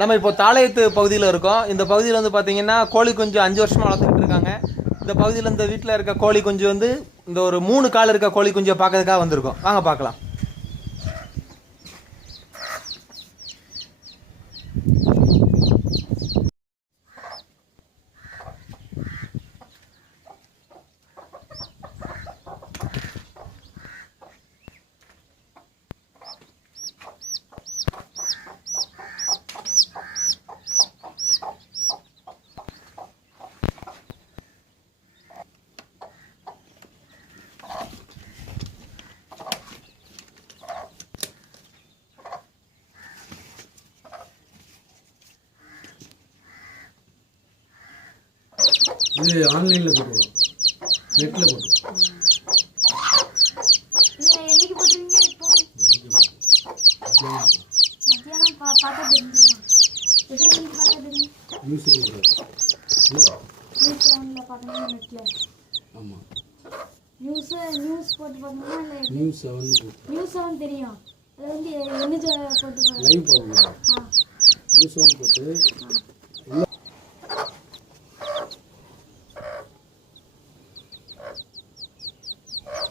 நம்ம இப்போ தாளையத்து பகுதியில் இருக்கோம். இந்த பகுதியில் வந்து பார்த்தீங்கன்னா கோழி குஞ்சு அஞ்சு வருஷமாக வளர்த்துக்கிட்டு இருக்காங்க. இந்த பகுதியில் இந்த வீட்டில் இருக்க கோழி குஞ்சு வந்து இந்த ஒரு மூணு கால் இருக்க கோழி குஞ்சை பார்க்கறதுக்காக வந்திருக்கோம். வாங்க பார்க்கலாம். நியூஸ் செவனில் பார்க்கணுமா நெட்டில் ஆமாம் நியூஸு நியூஸ் போட்டு இல்லை நியூஸ் செவன் நியூஸ் செவன் தெரியும். அது வந்து என்ன போட்டு லைவ் பார்க்கணும் ஆ. நியூஸ் செவன் போட்டு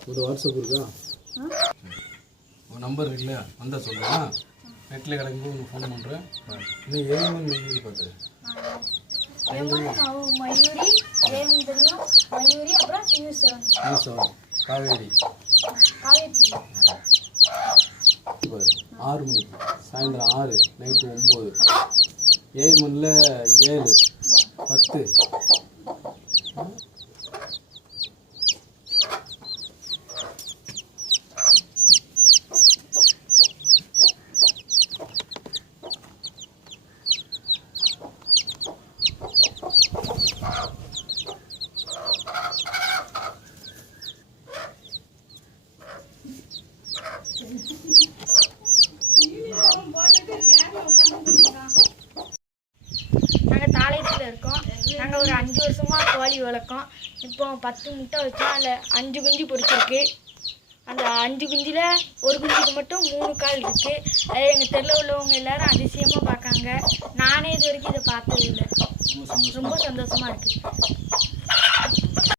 ஒரு வாட்ஸ்அப் இருக்கா? உன் நம்பர் இருக்குல்ல வந்தால் சொல்லுங்க நெட்டில் கிடைக்கும்போது உனக்கு ஃபோன் பண்ணுறேன் இன்னும் ஏழு மணி பார்த்துரு மயூரி செவன் காவேரி. காவேரி. பாரு ஆறு மணிக்கு சாயந்தரம் ஆறு நைட்டு ஒம்பது. ஏழு மணியில் ஏழு பத்து. நாங்கள் தாளையத்தில் இருக்கோம். நாங்கள் ஒரு அஞ்சு வருஷமாக கோழி வளர்க்கோம். இப்போ பத்து முட்டை வச்சோம் அதில் அஞ்சு குஞ்சு பொரிச்சிருக்கு அந்த அஞ்சு குஞ்சில் ஒரு குஞ்சுக்கு மட்டும் மூணு கால் இருக்குது அது எங்கள் தெருவில் உள்ளவங்க எல்லாரும் அதிசயமாக பார்க்காங்க. நானே இது வரைக்கும் இதை பார்த்தது இல்லை. ரொம்ப சந்தோஷமாக இருக்குது